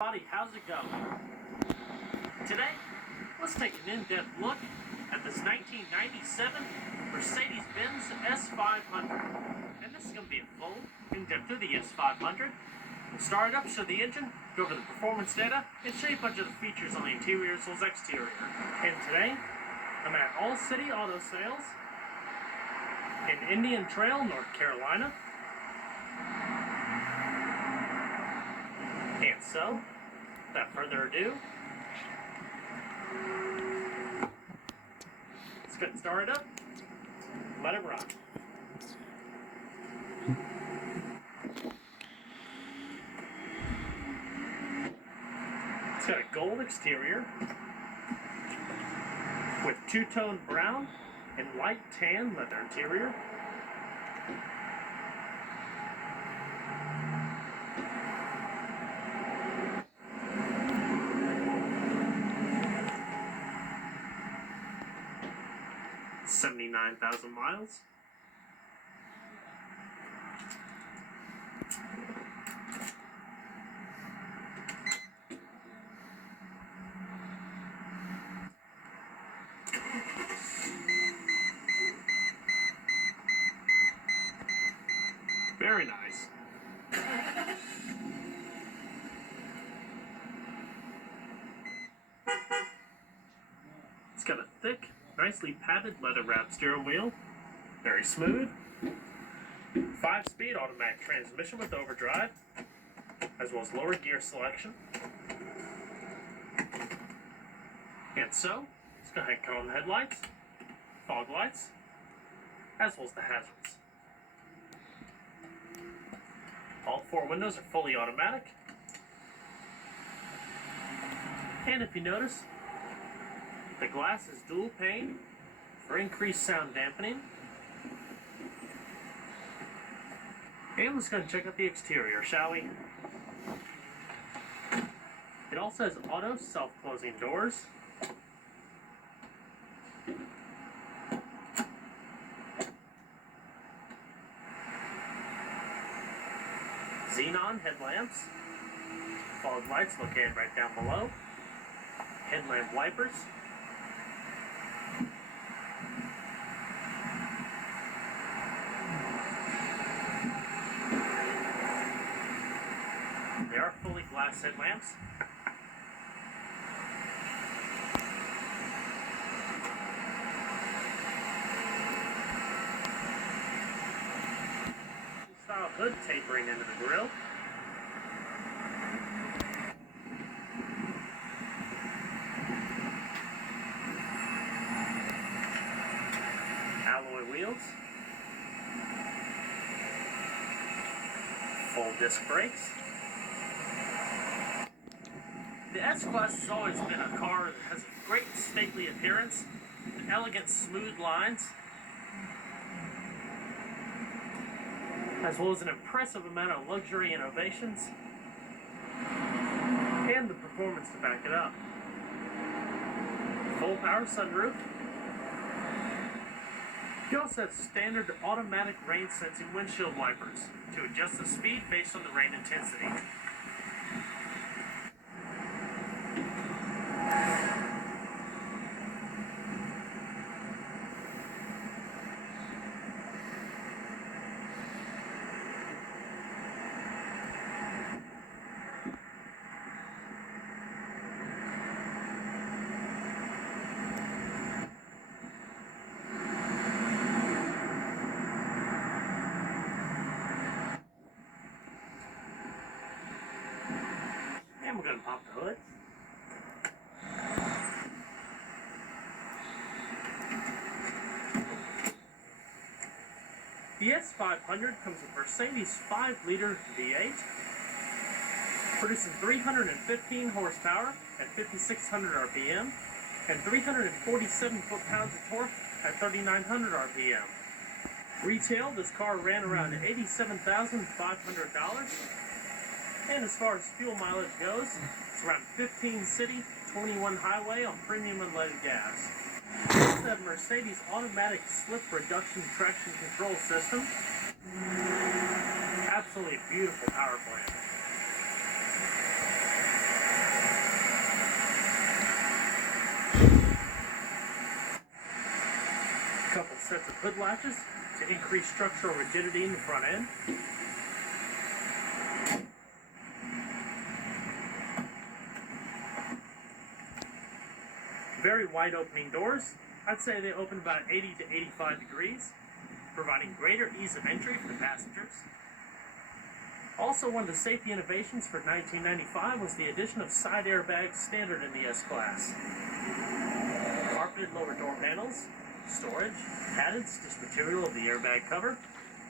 Everybody, how's it going? Today, let's take an in-depth look at this 1997 Mercedes-Benz S500. And this is going to be a full in-depth through the S500. We'll start it up, show the engine, go over the performance data, and show you a bunch of the features on the interior as well as exterior. And today, I'm at All City Auto Sales in Indian Trail, North Carolina. And so, without further ado, let's get started up, let it rock. It's got a gold exterior with two-tone brown and light tan leather interior. $79,000 miles. Very nice. It's got a thick, nicely padded leather-wrapped steering wheel, very smooth. 5-speed automatic transmission with overdrive, as well as lower gear selection. And so, let's go ahead and cut on the headlights, fog lights, as well as the hazards. All 4 windows are fully automatic. And if you notice, the glass is dual pane for increased sound dampening. And let's go and check out the exterior, shall we? It also has auto self-closing doors. Xenon headlamps. Fog lights located right down below. Headlamp wipers. They are fully glass headlamps. Style hood tapering into the grille. Alloy wheels. Full disc brakes. The S-Class has always been a car that has a great stately appearance, with elegant smooth lines, as well as an impressive amount of luxury innovations, and the performance to back it up. Full power sunroof. You also have standard automatic rain sensing windshield wipers to adjust the speed based on the rain intensity. And we're going to pop the hood. The S500 comes with Mercedes 5-liter V8, producing 315 horsepower at 5,600 RPM and 347 foot-pounds of torque at 3,900 RPM. Retail, this car ran around $87,500. And as far as fuel mileage goes, it's around 15 city, 21 highway on premium unleaded gas. We also have Mercedes automatic slip reduction traction control system. Absolutely beautiful power plant. sets of hood latches to increase structural rigidity in the front end. Very wide opening doors. I'd say they open about 80 to 85 degrees, providing greater ease of entry for the passengers. Also, one of the safety innovations for 1995 was the addition of side airbags standard in the S-Class. Carpeted lower door panels, storage, padded stitched material of the airbag cover,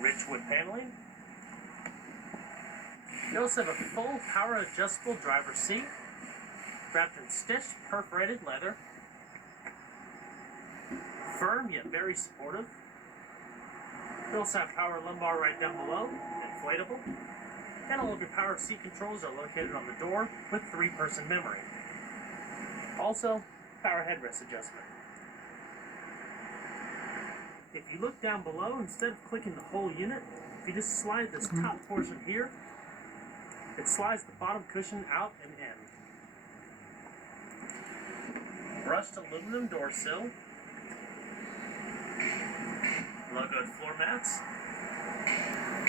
rich wood paneling. You also have a full power adjustable driver's seat, wrapped in stitched perforated leather. Firm yet very supportive. You also have power lumbar right down below, inflatable. And all of your power seat controls are located on the door with 3-person memory. Also, power headrest adjustment. If you look down below, instead of clicking the whole unit, if you just slide this top portion here, it slides the bottom cushion out and in. Brushed aluminum door sill. Logoed floor mats.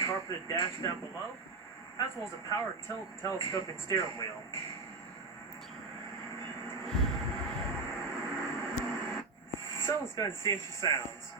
Carpeted dash down below, as well as a power telescoping steering wheel. So let's go ahead and see how she sounds.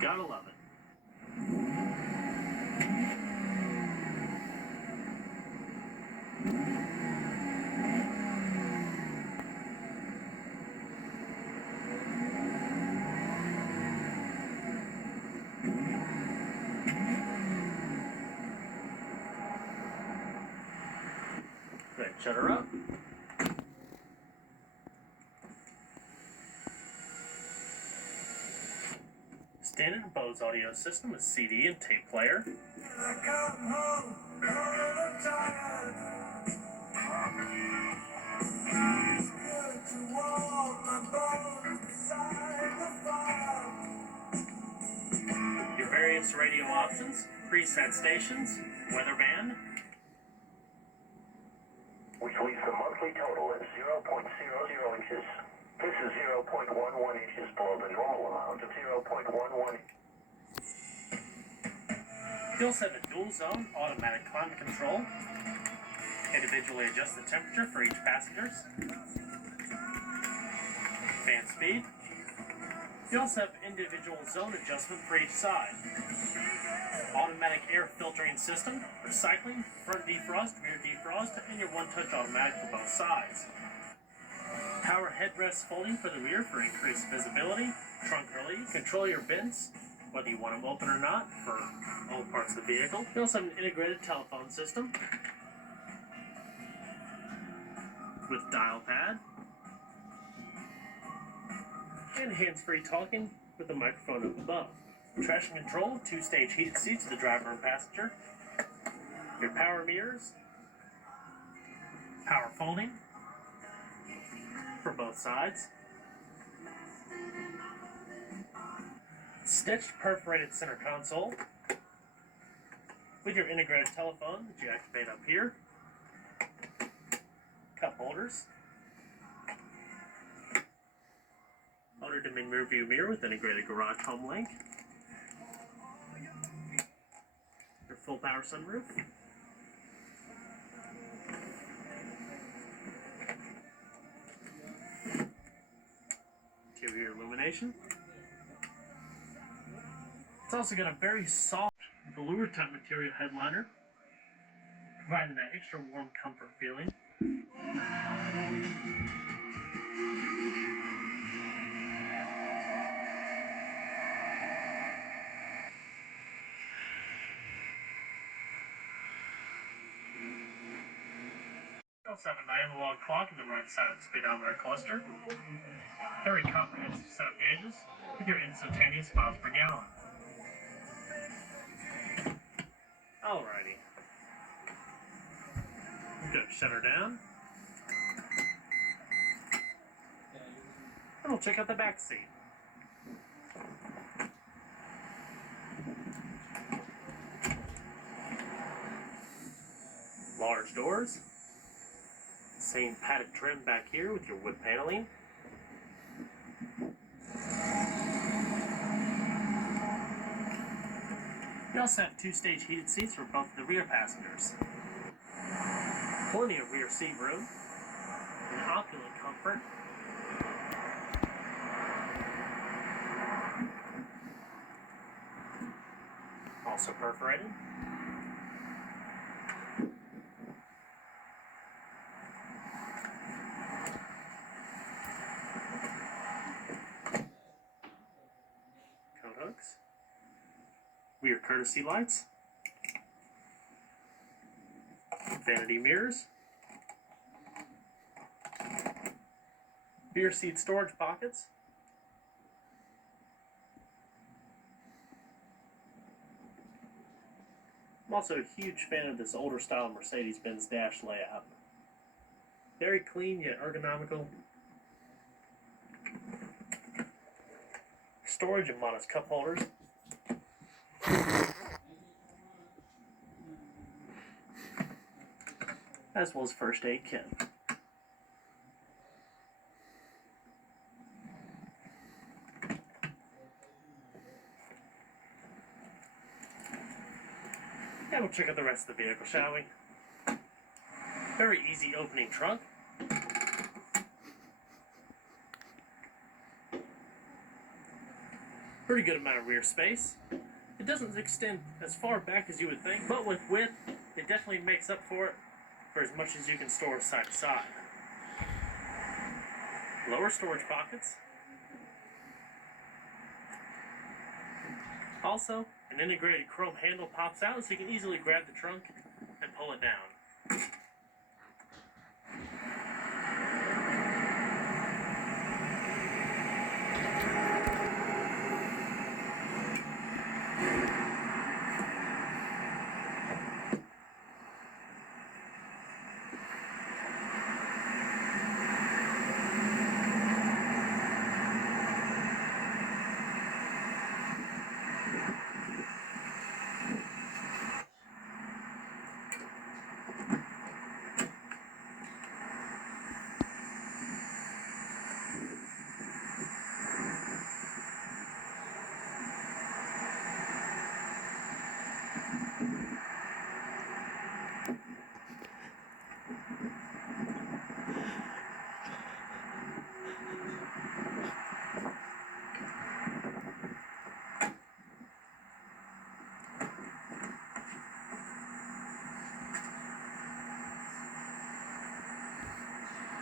Gotta love it. Go ahead, shut her up. Standard Bose audio system with CD and tape player. I come home, tired. It's good to warm my bones beside the fire. Your various radio options, preset stations, weather band. Which leaves the monthly total at 0.00 inches. This is 0.11 inches below the normal amount of 0.11. You also have a dual zone automatic climate control. Individually adjust the temperature for each passenger. Fan speed. You also have individual zone adjustment for each side. Automatic air filtering system, recycling, front defrost, rear defrost, and your one-touch automatic for both sides. Power headrest folding for the rear for increased visibility. Trunk release. Control your bins, whether you want them open or not, for all parts of the vehicle. You also have an integrated telephone system with dial pad and hands-free talking with the microphone up above. Traction control, 2-stage heated seats for the driver and passenger. Your power mirrors, power folding for both sides. Stitched perforated center console with your integrated telephone that you activate up here. Cup holders. Motor dimming rear view mirror with integrated garage home link. Your full power sunroof. Interior illumination. It's also got a very soft velour type material headliner, providing that extra warm comfort feeling. also have an analog clock on the right side of the speedometer cluster. Very comprehensive set of gauges with your instantaneous miles per gallon. Alrighty. Good, shut her down. And we'll check out the back seat. Large doors. Same padded trim back here with your wood paneling. You also have two-stage heated seats for both the rear passengers. Plenty of rear seat room. And opulent comfort. Also perforated. Coat hooks. Rear courtesy lights. Vanity mirrors. Rear seat storage pockets. I'm also a huge fan of this older style Mercedes-Benz dash layout. Very clean yet ergonomical. Storage and modest cup holders. As well as first aid kit. And we'll check out the rest of the vehicle, shall we? Very easy opening trunk. Pretty good amount of rear space. It doesn't extend as far back as you would think, but with width, it definitely makes up for it for as much as you can store side to side. Lower storage pockets. Also, an integrated chrome handle pops out so you can easily grab the trunk and pull it down.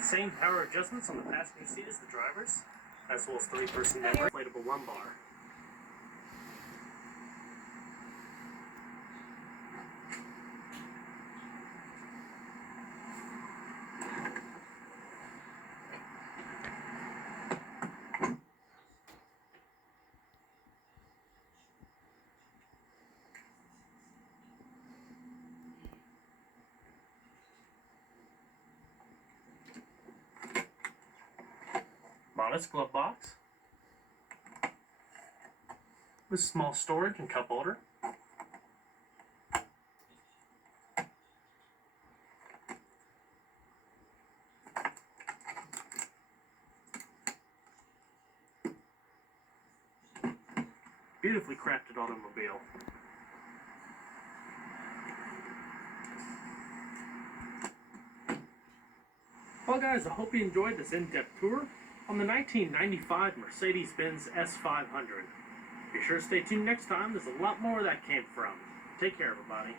Same power adjustments on the passenger seat as the driver's, as well as 3-person memory, inflatable lumbar. Modest glove box with small storage and cup holder. Beautifully crafted automobile. Well guys, I hope you enjoyed this in-depth tour on the 1995 Mercedes-Benz S500. Be sure to stay tuned next time, there's a lot more where that came from. Take care everybody.